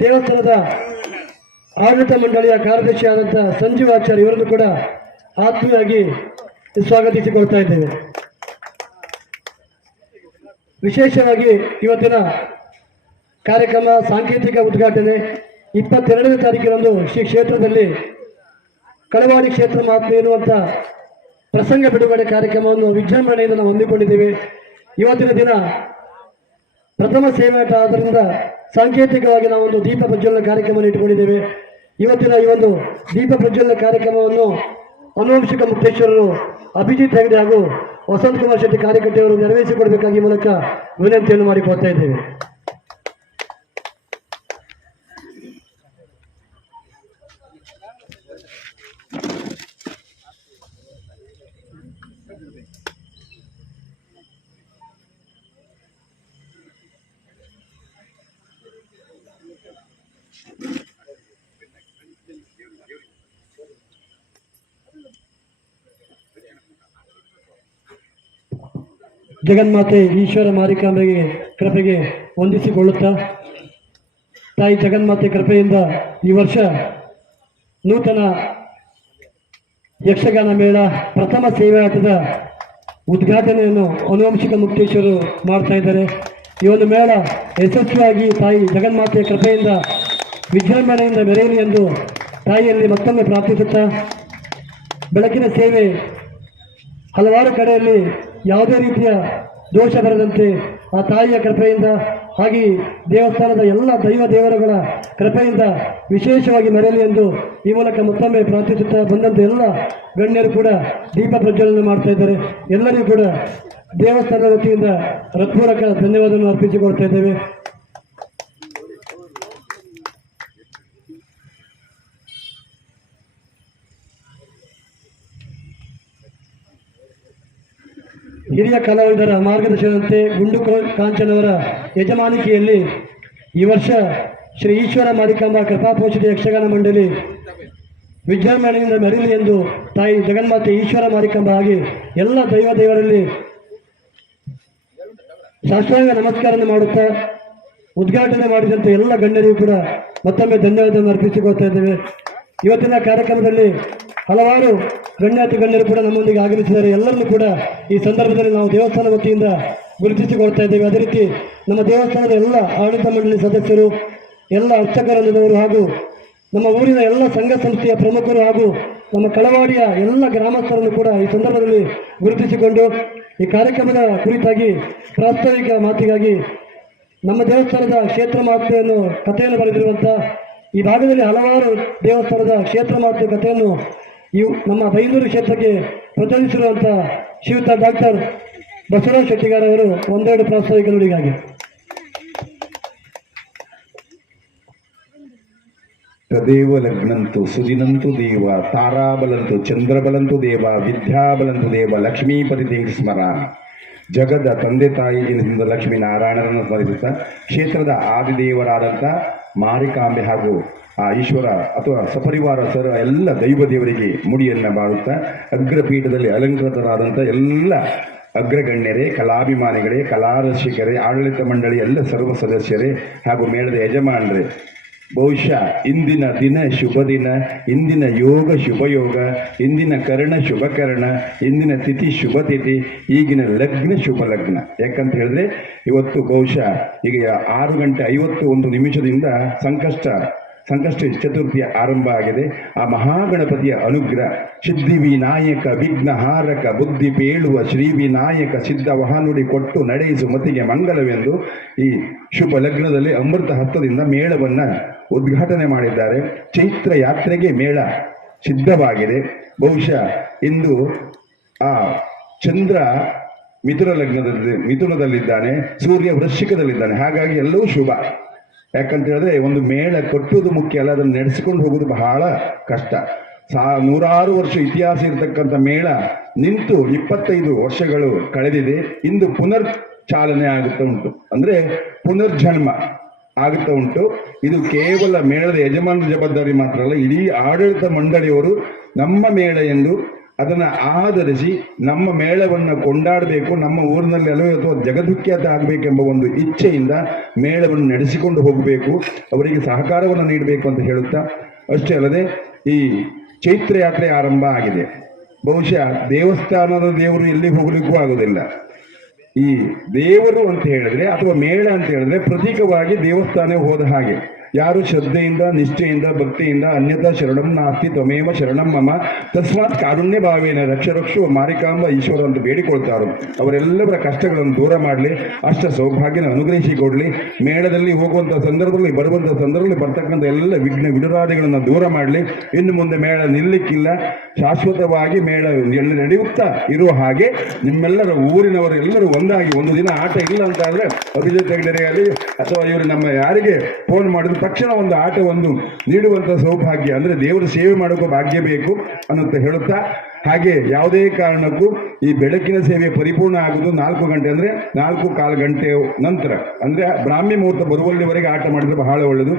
ದೇವಸ್ಥಾನದ ಆಡಳಿತ ಮಂಡಳಿಯ ಕಾರ್ಯದರ್ಶಿ ಆದಂತಹ ಸಂಜೀವ್ ಆಚಾರ್ಯ ಇವರನ್ನು ಕೂಡ ಆತ್ಮೀಯವಾಗಿ ಸ್ವಾಗತಿಸಿಕೊಳ್ತಾ ಇದ್ದೇವೆ. ವಿಶೇಷವಾಗಿ ಇವತ್ತಿನ ಕಾರ್ಯಕ್ರಮ ಸಾಂಕೇತಿಕ ಉದ್ಘಾಟನೆ ಇಪ್ಪತ್ತೆರಡನೇ ತಾರೀಕಿನಂದು ಶ್ರೀ ಕ್ಷೇತ್ರದಲ್ಲಿ ಕಳವಾಡಿ ಕ್ಷೇತ್ರ ಮಹಾತ್ಮೆ ಎನ್ನುವಂಥ ಪ್ರಸಂಗ ಬಿಡುಗಡೆ ಕಾರ್ಯಕ್ರಮವನ್ನು ವಿಜೃಂಭಣೆಯಿಂದ ನಾವು ಹೊಂದಿಕೊಂಡಿದ್ದೇವೆ. ಇವತ್ತಿನ ದಿನ ಪ್ರಥಮ ಸೇವಾಟ ಆದ್ದರಿಂದ ಸಾಂಕೇತಿಕವಾಗಿ ನಾವು ಒಂದು ದೀಪ ಪ್ರಜ್ವಲನ ಕಾರ್ಯಕ್ರಮವನ್ನು ಇಟ್ಟುಕೊಂಡಿದ್ದೇವೆ. ಇವತ್ತಿನ ಈ ಒಂದು ದೀಪ ಪ್ರಜ್ವಲನ ಕಾರ್ಯಕ್ರಮವನ್ನು ಅನುವಂಶಿಕ ಮುಕ್ತೇಶ್ವರರು ಅಭಿಜಿತ್ ಹೆಗಡೆ ಹಾಗೂ ವಸಂತ ಕುಮಾರ್ ಶೆಟ್ಟಿ ಕಾರ್ಯಕರ್ತೆಯವರು ನೆರವೇರಿಸಿಕೊಡಬೇಕಾಗಿ ಮೂಲಕ ವಿನಂತಿಯನ್ನು ಮಾಡಿಕೊಡ್ತಾ ಇದ್ದೇವೆ. ಜಗನ್ಮಾತೆ ಈಶ್ವರ ಮಾರಿಕಾಂಬೆಗೆ ಕೃಪೆಗೆ ವಂದಿಸಿಕೊಳ್ಳುತ್ತಾ, ತಾಯಿ ಜಗನ್ಮಾತೆ ಕೃಪೆಯಿಂದ ಈ ವರ್ಷ ನೂತನ ಯಕ್ಷಗಾನ ಮೇಳ ಪ್ರಥಮ ಸೇವಾಟದ ಉದ್ಘಾಟನೆಯನ್ನು ಅನುವಂಶಿಕ ಮುಕ್ತೇಶ್ವರು ಮಾಡ್ತಾ ಇದ್ದಾರೆ. ಈ ಒಂದು ಮೇಳ ಯಶಸ್ವಿಯಾಗಿ ತಾಯಿ ಜಗನ್ಮಾತೆಯ ಕೃಪೆಯಿಂದ ವಿಜೃಂಭಣೆಯಿಂದ ಮೆರೆಯಲಿ ಎಂದು ತಾಯಿಯಲ್ಲಿ ಮತ್ತೊಮ್ಮೆ ಪ್ರಾರ್ಥಿಸುತ್ತಾ, ಬೆಳಕಿನ ಸೇವೆ ಹಲವಾರು ಕಡೆಯಲ್ಲಿ ಯಾವುದೇ ರೀತಿಯ ದೋಷ ಬರದಂತೆ ಆ ತಾಯಿಯ ಕೃಪೆಯಿಂದ ಹಾಗೆ ದೇವಸ್ಥಾನದ ಎಲ್ಲ ದೈವ ದೇವರುಗಳ ಕೃಪೆಯಿಂದ ವಿಶೇಷವಾಗಿ ಮರೆಯಲಿ ಎಂದು ಈ ಮೂಲಕ ಮತ್ತೊಮ್ಮೆ ಪ್ರಾರ್ಥಿಸುತ್ತಾ ಬಂದಂತೆ ಎಲ್ಲ ಗಣ್ಯರು ಕೂಡ ದೀಪ ಪ್ರಜ್ವಲನೆ ಮಾಡ್ತಾ ಇದ್ದಾರೆ. ಎಲ್ಲರಿಗೂ ಕೂಡ ದೇವಸ್ಥಾನದ ವತಿಯಿಂದ ಹೃತ್ಪೂರ್ವಕ ಧನ್ಯವಾದವನ್ನು ಅರ್ಪಿಸಿಕೊಳ್ತಾ ಇದ್ದೇವೆ. ಹಿರಿಯ ಕಲಾವಿದರ ಮಾರ್ಗದರ್ಶನದಂತೆ ಗುಂಡು ಕಾಂಚನವರ ಯಜಮಾನಿಕೆಯಲ್ಲಿ ಈ ವರ್ಷ ಶ್ರೀ ಈಶ್ವರ ಮಾರಿಕಾಂಬ ಕೃಪಾಪೋಷಿತ ಯಕ್ಷಗಾನ ಮಂಡಳಿ ವಿಜೃಂಭಣೆಯಿಂದ ಮೆರೆಯಲಿ ಎಂದು ತಾಯಿ ಜಗನ್ಮಾತೆ ಈಶ್ವರ ಮಾರಿಕಾಂಬ ಆಗಿ ಎಲ್ಲ ದೈವ ದೇವರಲ್ಲಿ ಶಾಸ್ತ್ರಾಂಗ ನಮಸ್ಕಾರ ಮಾಡುತ್ತಾ ಉದ್ಘಾಟನೆ ಮಾಡಿದಂತೆ ಎಲ್ಲ ಗಣ್ಯರಿಗೂ ಕೂಡ ಮತ್ತೊಮ್ಮೆ ಧನ್ಯವಾದವನ್ನು ಅರ್ಪಿಸಿಕೊಳ್ತಾ ಇದ್ದೇವೆ. ಇವತ್ತಿನ ಕಾರ್ಯಕ್ರಮದಲ್ಲಿ ಹಲವಾರು ಗಣ್ಯಾತಿ ಗಣ್ಯರು ಕೂಡ ನಮ್ಮೊಂದಿಗೆ ಆಗಮಿಸಿದ್ದಾರೆ. ಎಲ್ಲರನ್ನೂ ಕೂಡ ಈ ಸಂದರ್ಭದಲ್ಲಿ ನಾವು ದೇವಸ್ಥಾನ ವತಿಯಿಂದ ಗುರುತಿಸಿಕೊಳ್ತಾ ಇದ್ದೇವೆ. ಅದೇ ರೀತಿ ನಮ್ಮ ದೇವಸ್ಥಾನದ ಎಲ್ಲ ಆಡಳಿತ ಮಂಡಳಿ ಸದಸ್ಯರು, ಎಲ್ಲ ಅರ್ಚಕರಂಗದವರು ಹಾಗೂ ನಮ್ಮ ಊರಿನ ಎಲ್ಲ ಸಂಘ ಸಂಸ್ಥೆಯ ಪ್ರಮುಖರು ಹಾಗೂ ನಮ್ಮ ಕಳವಾಡಿಯ ಎಲ್ಲ ಗ್ರಾಮಸ್ಥರನ್ನು ಕೂಡ ಈ ಸಂದರ್ಭದಲ್ಲಿ ಗುರುತಿಸಿಕೊಂಡು ಈ ಕಾರ್ಯಕ್ರಮದ ಕುರಿತಾಗಿ ಪ್ರಾಸ್ತಾವಿಕ ಮಾತಿಗಾಗಿ ನಮ್ಮ ದೇವಸ್ಥಾನದ ಕ್ಷೇತ್ರ ಮಾತೆಯನ್ನು ಕಥೆಯನ್ನು ಬರೆದಿರುವಂಥ ಈ ಭಾಗದಲ್ಲಿ ಹಲವಾರು ದೇವಸ್ಥಾನದ ಕ್ಷೇತ್ರ ಮಾತೆಯ ಕಥೆಯನ್ನು ಇವು ನಮ್ಮ ಬೈಂದೂರು ಕ್ಷೇತ್ರಕ್ಕೆ ಪ್ರಚೋದಿಸಿರುವಂಥ ಶ್ರೀಯುತ ಡಾಕ್ಟರ್ ಬಸವರಾಜ್ ಶೆಟ್ಟಿಗಾರವರು ಒಂದೆರಡು ಪ್ರಾಸ್ತಾವಿಕ ನುಡಿಗಾಗಿ ತದೇವ ಲಗ್ನಂತು ಸುದಿನಂತು ದೇವ, ತಾರಾಬಲಂತು ಚಂದ್ರಬಲಂತು ದೇವ, ವಿದ್ಯಾಬಲಂತು ದೇವ, ಲಕ್ಷ್ಮೀಪತಿ ದೇವಿ ಸ್ಮರ ಜಗದ ತಂದೆ ತಾಯಿ ಜನಿಸಿದ ಲಕ್ಷ್ಮೀ ನಾರಾಯಣರನ್ನು ಸ್ಮರಿಸುತ್ತಾ ಕ್ಷೇತ್ರದ ಆದಿದೇವರಾದಂಥ ಮಾರಿಕಾಂಬೆ ಹಾಗೂ ಆ ಈಶ್ವರ ಅಥವಾ ಸಪರಿವಾರ ಸರ ಎಲ್ಲ ದೈವ ದೇವರಿಗೆ ಮುಡಿಯನ್ನು ಬಾಳುತ್ತಾ ಅಗ್ರಪೀಠದಲ್ಲಿ ಅಲಂಕೃತರಾದಂಥ ಎಲ್ಲ ಅಗ್ರಗಣ್ಯರೇ, ಕಲಾಭಿಮಾನಿಗಳೇ, ಕಲಾರಸಿಕರೇ, ಆಡಳಿತ ಮಂಡಳಿ ಎಲ್ಲ ಸರ್ವ ಸದಸ್ಯರೇ ಹಾಗೂ ಮೇಳದ ಯಜಮಾನರೇ. ಬಹುಶಃ ಇಂದಿನ ದಿನ ಶುಭ ದಿನ, ಇಂದಿನ ಯೋಗ ಶುಭಯೋಗ ಇಂದಿನ ಕರ್ಣ ಶುಭ ಕರ್ಣ, ಇಂದಿನ ತಿಥಿ ಶುಭ ತಿಥಿ, ಈಗಿನ ಲಗ್ನ ಶುಭ ಲಗ್ನ. ಯಾಕಂತ ಹೇಳಿದ್ರೆ, ಇವತ್ತು ಬಹುಶಃ ಈಗ ಆರು ಗಂಟೆ ಐವತ್ತು ಒಂದು ನಿಮಿಷದಿಂದ ಸಂಕಷ್ಟ ಸಂಕಷ್ಟ ಚತುರ್ಥಿಯ ಆರಂಭ ಆಗಿದೆ. ಆ ಮಹಾಗಣಪತಿಯ ಅನುಗ್ರಹ, ಸಿದ್ಧಿ ವಿನಾಯಕ, ವಿಘ್ನಹಾರಕ, ಬುದ್ಧಿ ಪೇಳುವ, ಶ್ರೀ ವಿನಾಯಕ, ಸಿದ್ಧ ವಹಾನುಡಿ ಕೊಟ್ಟು ನಡೆಯಿಸು ಮತಿಗೆ ಮಂಗಲವೆಂದು ಈ ಶುಭ ಲಗ್ನದಲ್ಲಿ ಅಮೃತ ಹತ್ತದಿಂದ ಮೇಳವನ್ನ ಉದ್ಘಾಟನೆ ಮಾಡಿದ್ದಾರೆ. ಚೈತ್ರ ಯಾತ್ರೆಗೆ ಮೇಳ ಸಿದ್ಧವಾಗಿದೆ. ಬಹುಶಃ ಇಂದು ಆ ಚಂದ್ರ ಮಿಥುನ ಲಗ್ನದಲ್ಲಿ, ಮಿಥುನದಲ್ಲಿದ್ದಾನೆ, ಸೂರ್ಯ ವೃಶ್ಚಿಕದಲ್ಲಿದ್ದಾನೆ. ಹಾಗಾಗಿ ಎಲ್ಲವೂ ಶುಭ. ಯಾಕಂತ ಹೇಳಿದ್ರೆ ಒಂದು ಮೇಳ ಕಟ್ಟುವುದು ಮುಖ್ಯ ಅಲ್ಲ, ಅದನ್ನು ನಡೆಸಿಕೊಂಡು ಹೋಗುವುದು ಬಹಳ ಕಷ್ಟ. ಸಾ, ನೂರಾರು ವರ್ಷ ಇತಿಹಾಸ ಇರತಕ್ಕಂಥ ಮೇಳ ನಿಂತು ಇಪ್ಪತ್ತೈದು ವರ್ಷಗಳು ಕಳೆದಿದೆ. ಇಂದು ಪುನರ್ ಚಾಲನೆ ಆಗುತ್ತಾ ಉಂಟು. ಅಂದ್ರೆ ಪುನರ್ಜನ್ಮ ಆಗುತ್ತಾ ಉಂಟು. ಇದು ಕೇವಲ ಮೇಳದ ಯಜಮಾನರ ಜವಾಬ್ದಾರಿ ಮಾತ್ರ ಅಲ್ಲ, ಇಡೀ ಆಡಳಿತ ಮಂಡಳಿಯವರು ನಮ್ಮ ಮೇಳ ಎಂದು ಅದನ್ನ ಆಧರಿಸಿ ನಮ್ಮ ಮೇಳವನ್ನು ಕೊಂಡಾಡಬೇಕು, ನಮ್ಮ ಊರಿನಲ್ಲಿ ಅಲ್ಲವೇ ಅಥವಾ ಜಗದ್ವಿಖ್ಯಾತ ಆಗಬೇಕೆಂಬ ಒಂದು ಇಚ್ಛೆಯಿಂದ ಮೇಳವನ್ನು ನಡೆಸಿಕೊಂಡು ಹೋಗಬೇಕು, ಅವರಿಗೆ ಸಹಕಾರವನ್ನು ನೀಡಬೇಕು ಅಂತ ಹೇಳುತ್ತಾ, ಅಷ್ಟೇ ಅಲ್ಲದೆ ಈ ಚೈತ್ರ ಯಾತ್ರೆ ಆರಂಭ ಆಗಿದೆ. ಬಹುಶಃ ದೇವಸ್ಥಾನದ ದೇವರು ಎಲ್ಲಿ ಹೋಗಲಿಕ್ಕೂ ಆಗೋದಿಲ್ಲ. ಈ ದೇವರು ಅಂತ ಹೇಳಿದ್ರೆ ಅಥವಾ ಮೇಳ ಅಂತ ಹೇಳಿದ್ರೆ ಪ್ರತೀಕವಾಗಿ ದೇವಸ್ಥಾನ ಹೋದ ಹಾಗೆ. ಯಾರು ಶ್ರದ್ಧೆಯಿಂದ, ನಿಷ್ಠೆಯಿಂದ, ಭಕ್ತಿಯಿಂದ, ಅನ್ಯತಾ ಶರಣಂ ನಾಸ್ತಿ ತ್ವಮೇವ ಶರಣಂ ಮಮ. ತಸ್ಮಾತ್ ಕಾರುಣ್ಯ ಭಾವೇನ ರಕ್ಷ ರಕ್ಷು ಮಾರಿಕಾಂಬ ಈಶ್ವರ ಅಂತ ಬೇಡಿಕೊಳ್ತಾರೋ. ಅವರೆಲ್ಲರ ಕಷ್ಟಗಳನ್ನು ದೂರ ಮಾಡಲಿ, ಅಷ್ಟ ಸೌಭಾಗ್ಯನ ಅನುಗ್ರಹಿಸಿ ಕೊಡಲಿ ಮೇಳದಲ್ಲಿ ಹೋಗುವಂಥ ಸಂದರ್ಭದಲ್ಲಿ ಬರುವಂಥ ಸಂದರ್ಭದಲ್ಲಿ ಬರ್ತಕ್ಕಂಥ ಎಲ್ಲ ವಿಘ್ನ ವಿಡುರಾದಿಗಳನ್ನು ದೂರ ಮಾಡಲಿ. ಇನ್ನು ಮುಂದೆ ಮೇಳ ನಿಲ್ಲಕ್ಕಿಲ್ಲ. ಶಾಶ್ವತವಾಗಿ ಮೇಳ ನಡೆಯುತ್ತಾ ಇರುವ ಹಾಗೆ ನಿಮ್ಮೆಲ್ಲರ ಊರಿನವರು ಎಲ್ಲರೂ ಒಂದಾಗಿ ಒಂದು ದಿನ ಆಟ ಇಲ್ಲ ಅಂತ ಆದರೆ ಅಭಿಜಿತ್ ಅಥವಾ ಇವರು ನಮ್ಮ ಯಾರಿಗೆ ಫೋನ್ ಮಾಡಿದ್ರು ತಕ್ಷಣ ಒಂದು ಆಟವನ್ನು ನೀಡುವಂಥ ಸೌಭಾಗ್ಯ. ಅಂದ್ರೆ ದೇವರ ಸೇವೆ ಮಾಡೋಕೆ ಭಾಗ್ಯ ಬೇಕು ಅನ್ನಂತ ಹೇಳುತ್ತಾ ಹಾಗೆ ಯಾವುದೇ ಕಾರಣಕ್ಕೂ ಈ ಬೆಳಕಿನ ಸೇವೆ ಪರಿಪೂರ್ಣ ಆಗುವುದು ನಾಲ್ಕು ಗಂಟೆ ಅಂದ್ರೆ ನಾಲ್ಕು ಕಾಲು ಗಂಟೆ ನಂತರ. ಅಂದ್ರೆ ಬ್ರಾಹ್ಮಿ ಮುಹೂರ್ತ ಬರುವಲ್ಲಿವರೆಗೆ ಆಟ ಮಾಡಿದ್ರೆ ಬಹಳ ಒಳ್ಳೆಯದು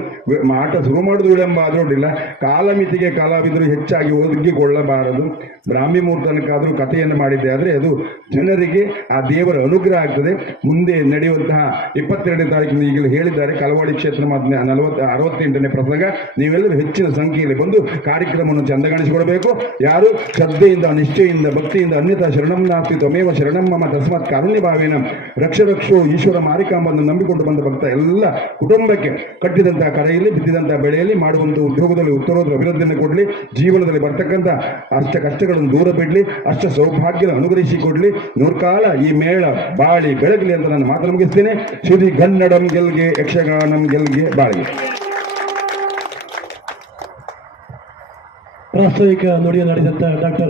ಆಟ ಶುರು ಮಾಡೋದು ವಿಳಂಬ ಅಡ್ಡಿಲ್ಲ ಕಾಲಮಿತಿಗೆ ಕಲಾವಿದರು ಹೆಚ್ಚಾಗಿ ಒದಗಿಕೊಳ್ಳಬಾರದು. ಬ್ರಾಹ್ಮಿ ಮುಹೂರ್ತನಕ್ಕಾದರೂ ಕಥೆಯನ್ನು ಮಾಡಿದ್ದೆ ಆದರೆ ಅದು ಜನರಿಗೆ ಆ ದೇವರ ಅನುಗ್ರಹ ಆಗ್ತದೆ. ಮುಂದೆ ನಡೆಯುವಂತಹ ಇಪ್ಪತ್ತೆರಡನೇ ತಾರೀಕಿನ ಈಗಲೂ ಹೇಳಿದ್ದಾರೆ. ಕಲವಾಡಿ ಕ್ಷೇತ್ರ ನಲವತ್ತು ಅರವತ್ತೆಂಟನೇ ಪ್ರಸಂಗ. ನೀವೆಲ್ಲರೂ ಹೆಚ್ಚಿನ ಸಂಖ್ಯೆಯಲ್ಲಿ ಬಂದು ಕಾರ್ಯಕ್ರಮವನ್ನು ಚಂದಗಾಣಿಸಿಕೊಡಬೇಕು ಯಾರು ಶ್ರದ್ಧೆಯಿಂದ ನಿಷ್ಠೆಯಿಂದ, ಭಕ್ತಿಯಿಂದ ಅನ್ಯತ ಶರಣಂ ನಾಸ್ತಿ, ತ್ವಮೇವ ಶರಣಂ ಮಮ ತಸ್ಮಾತ್ ಕಾರುಣ್ಯ ಭಾವೇನ. ರಕ್ಷ ರಕ್ಷೋ ಈಶ್ವರ ಮಾರಿಕಾಂಬನ್ನು ನಂಬಿಕೊಂಡು ಬಂದ ಭಕ್ತ ಎಲ್ಲ ಕುಟುಂಬಕ್ಕೆ ಕಟ್ಟಿದಂತಹ ಕರೆಯಲ್ಲಿ ಬಿದ್ದಿದಂತಹ ಬೆಳೆಯಲ್ಲಿ ಮಾಡುವಂತಹ ಉದ್ಯೋಗದಲ್ಲಿ ಉತ್ತರೋತ್ತರ ಅಭಿವೃದ್ಧಿಯನ್ನು ಕೊಡಲಿ, ಜೀವನದಲ್ಲಿ ಬರ್ತಕ್ಕಂಥ ಅಷ್ಟ ಕಷ್ಟಗಳನ್ನು ದೂರ ಬಿಡಲಿ, ಅಷ್ಟ ಸೌಭಾಗ್ಯದ ಅನುಗ್ರಹಿಸಿ ಕೊಡಲಿ. ನೂರ್ಕಾಲ ಈ ಮೇಳ ಬಾಳಿ ಬೆಳಗಲಿ ಅಂತ ನಾನು ಮಾತನ್ನು ಮುಗಿಸ್ತೇನೆ. ಶ್ರೀ ಗನ್ನಡಂ ಗೆಲ್ಗೆ, ಯಕ್ಷಗಾನಂ ಗೆಲ್ಗೆ ಬಾಳಿಗೆ ಪ್ರಾಸ್ತಾವಿಕ ನುಡಿಯ ನಡೆದಂತ ಡಾಕ್ಟರ್